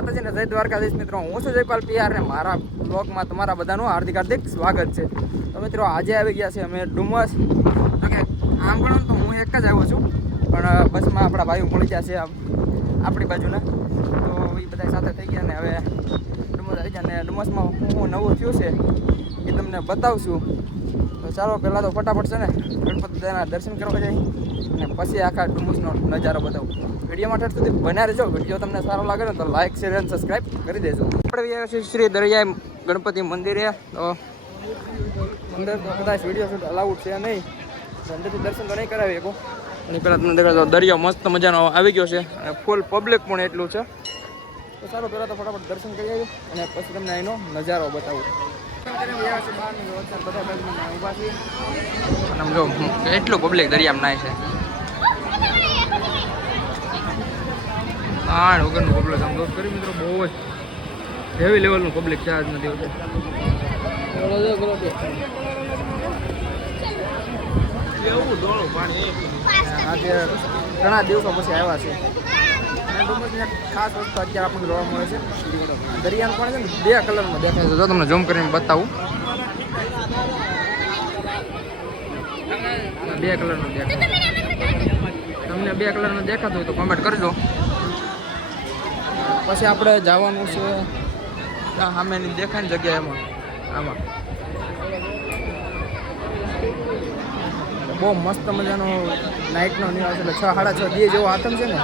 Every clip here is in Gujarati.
માતાજી ને જય દ્વારકાધીશ મિત્રો. હું છું જયપાલ PR ને મારા બ્લોગમાં તમારા બધાનું હાર્દિક સ્વાગત છે. તો મિત્રો આજે આવી ગયા છે અમે ડુમસ. આમ ગણો તો હું એક જ આવ્યો છું, પણ બસમાં આપણા ભાઈઓ મળી ગયા છે આપણી બાજુના. તો એ બધા સાથે થઈ ગયા ને હવે ડુમસ આવી ગયા ને ડુમસમાં હું નવું થયું છે એ તમને બતાવશું. તો ચાલો પહેલાં તો ફટાફટ છે ને ગણપતિ દાદાના દર્શન કરવા જાય અને પછી આખા ડુમસનો નજારો બતાવું. વિડીયોમાં ઠેઠ સુધી બન્યા રહેજો. વિડીયો તમને સારો લાગે ને તો લાઇક શેર અને સબસ્ક્રાઈબ કરી દેજો. આપણે આવ્યા છીએ શ્રી દરિયા ગણપતિ મંદિરે. તો અંદર તો કદાચ વિડીયો શૂટ અલાઉડ છે નહીં, અંદરથી દર્શન તો નહીં કરાવી શકો. અને પહેલાં તમને દેખાડો દરિયો મસ્ત મજાનો આવી ગયો છે અને ફૂલ પબ્લિક પણ એટલું છે. તો સારું, પહેલાં તો ફટાફટ દર્શન કરી આવ્યું અને પછી તમને એનો નજારો બતાવું. જો એટલું પબ્લિક દરિયામાં નાય છે. હા વગરનું પબ્લિક આમ દોસ્ત કરી મિત્રો બહુ જ હેવી લેવલનું પબ્લિક છે આજના દિવસે. આજે ઘણા દિવસો પછી આવ્યા છે. ડુમસની ખાસ વસ્તુ અત્યારે આપણને જોવા મળે છે, દરિયાનું પાણી છે ને 2 કલરમાં દેખાય છે. જો તમને ઝૂમ કરીને બતાવું, 2 કલરનું દેખાય. તમને 2 કલરનું દેખાતું હોય તો કમેન્ટ કરજો. પછી આપણે જવાનું છે ત્યાં સામેની દેખાય ને જગ્યા એમાં આમાં બહુ મસ્ત મજાનો નાઇટનો નિવાસ એટલે 6-6:30 દી જેવો આથમ છે ને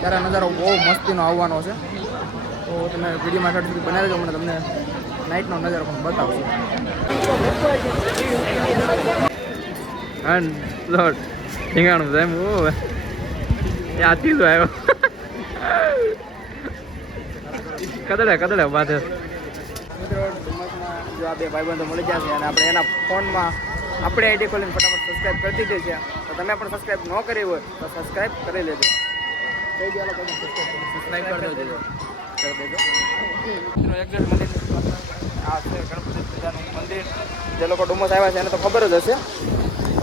ત્યારે નજારો બહુ મસ્તીનો આવવાનો છે. તો તમે વિડીયોમાં ઠેઠ સુધી બનાવી દો, મને તમને નાઇટનો નજારો પણ બતાવશું. હા લોટ ઠીંગાણું સાહેબ ત્યાંથી તો આવ્યો કદડે બાધે. મિત્રો ડુમસમાં જો આ 2 ભાઈબંધો મળી ગયા છે અને આપણે એના ફોનમાં આપણે આઈડી ખોલીને ફટાફટ સબસ્ક્રાઈબ કરી દીધી છે. તો તમે પણ સબસ્ક્રાઈબ ન કરી હોય તો સબસ્ક્રાઈબ કરી લેજો. કઈ દે સબસ્ક્રાઈબ કરી દેજો. મિત્રો એક્ઝેક્ટ મંદિર આ છે ગણપતિ દાદાનું મંદિર. જે લોકો ડુમસ આવ્યા છે એને તો ખબર જ હશે.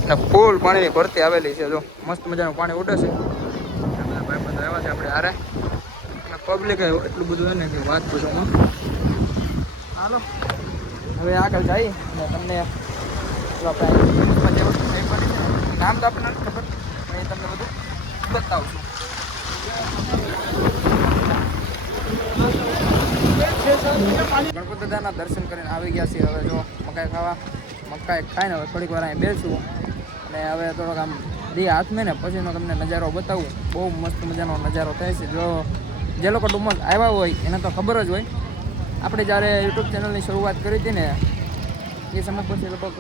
અને ફૂલ પાણીની ભરતી આવેલી છે. જો મસ્ત મજાનું પાણી ઉડે છે. ભાઈબંધો આવ્યા છે આપણે હારે. પબ્લિક એટલું બધું છે ને કે વાત પૂછોમાં. હાલો હવે આગળ જઈ અને તમને નામ તો આપણને નથી ખબર, એ તમને બધું બતાવશું. ગણપતિ દાદાના દર્શન કરીને આવી ગયા છીએ. હવે જો મકાઈ ખાઈને હવે થોડીક વાર અહીં બેસું અને હવે થોડોક આમ હાથમાં ને પછીનો તમને નજારો બતાવું. બહુ મસ્ત મજાનો નજારો થાય છે. જો જે લોકો ડુમસ આવ્યા હોય એને તો ખબર જ હોય. આપણે જ્યારે યુટ્યુબ ચેનલની શરૂઆત કરી હતી ને એ સમય પછી લગભગ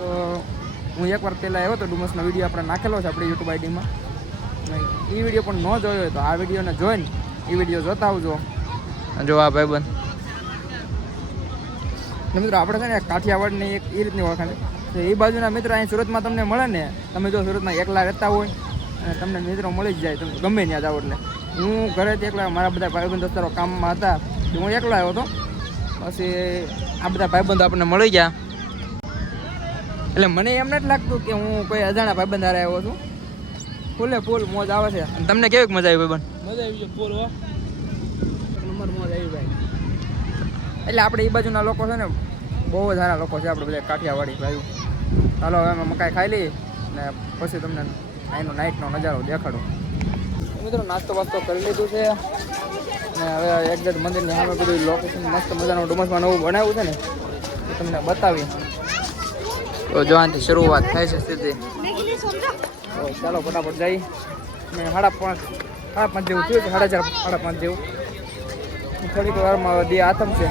હું એકવાર પહેલાં આવ્યો હતો. ડુમસનો વિડીયો આપણે નાખેલો છે આપણી યુટ્યુબ આઈડીમાં. એ વિડીયો પણ ન જોયો હોય તો આ વિડીયોને જોઈને એ વિડીયો જોતા આવજો. જો આ ભાઈબંધ મિત્રો આપણે છે ને કાઠિયાવાડની એક એ રીતની ઓળખાણ છે. એ બાજુના મિત્રો અહીં સુરતમાં તમને મળે ને, તમે જો સુરતમાં એકલા રહેતા હોય અને તમને મિત્રો મળી જ જાય, તમે ગમે ત્યાં જાઓ. એટલે હું ઘરેથી એકલા, મારા બધા ભાઈબંધ દોસ્તારો કામમાં હતા, હું એકલો આવ્યો હતો. પછી આ બધા ભાઈબંધો આપણને મળી ગયા. એટલે મને એમ નથી લાગતું કે હું કોઈ અજાણા ભાઈબંધ હારે આવ્યો છું. ફૂલે ફૂલ મોજ આવે છે. અને તમને કેવી મજા આવી ભાઈબંધ? મજા આવી ગઈ ફૂલ નંબર મોજ આવી ભાઈ. એટલે આપણે એ બાજુના લોકો છે ને બહુ જ સારા લોકો છે આપણે બધા કાઠિયાવાડી ભાઈઓ. ચાલો હવે અમે મકાઈ ખાઈ લઈએ ને પછી તમને અહીંનો નાઇટનો નજારો દેખાડો. મિત્રો નાસ્તો વાસ્તો કરી લીધું છે ને હવે એક્ઝેક્ટ મંદિરની સામે બધું લોકેશન મસ્ત મજાનું ડુમસમાં નવું બનાવ્યું છે ને એ તમને બતાવી. તો જો આથી શરૂઆત થાય છે સીધી. તો ચાલો ફટાફટ જઈ. મેં 5:30 જેવું થયું છે, 4:30 જેવું. થોડીક વારમાં દી આથમ છે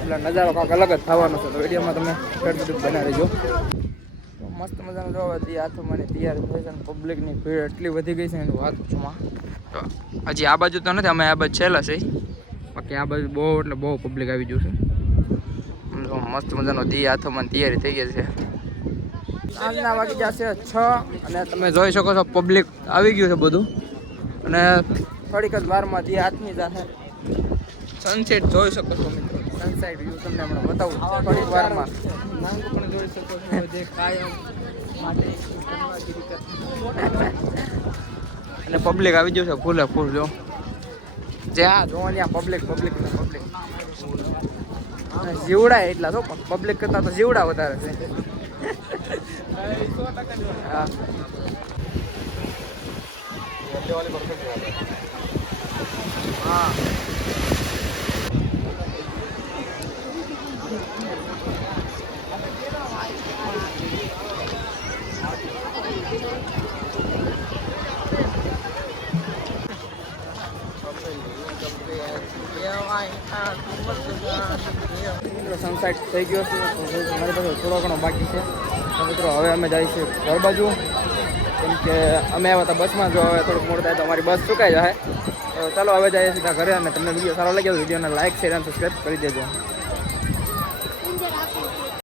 એટલે નજારો કાંક અલગ જ થવાનો છે. તો વિડીયોમાં તમે બધું બનાવી રહેજો. તો મસ્ત મજાનું જોવા દી આથમવાની તૈયારી થઈ છે. પબ્લિકની ભીડ એટલી વધી ગઈ છે એનું વાત પૂછમાં. તો હજી આ બાજુ તો નથી, અમે આ બાજુ છેલ્લા છે. બાકી આ બાજુ બહુ એટલે બહુ પબ્લિક આવી ગયું છે. મસ્ત મજાનો દી આથમવાની તૈયારી થઈ ગઈ છે. સાંજના વાગી જશે 6 અને તમે જોઈ શકો છો પબ્લિક આવી ગયું છે બધું. અને થોડીક જ વારમાં દી આથમી જશે. સનસેટ જોઈ શકો છો મિત્રો. સનસાઇડ વ્યૂ તમને હમણાં બતાવું થોડીક વારમાં. પણ જોઈ શકો છો જે કાયમ માટે અને પબ્લિક આવી ગયું છે ફૂલે ફૂલ. જો જ્યાં જોવાની આ પબ્લિક ને પબ્લિક અને જીવડા એટલા તો પબ્લિક કરતાં તો જીવડા વધારે છે. હા હા સનસાઇટ થઈ ગયો છે. મારી પાસે થોડો ઘણો બાકી છે. તો મિત્રો હવે અમે જઈએ છીએ ઘર બાજુ, કેમ કે અમે આવ્યા હતા બસમાં. જો હવે થોડુંક મોડું થાય તો અમારી બસ ચૂકાઈ જાય. તો ચાલો હવે જઈએ સીધા ઘરે. અને તમને વિડીયો સારો લાગ્યો તો વિડીયોને લાઈક શેર અને સબસ્ક્રાઈબ કરી દેજો.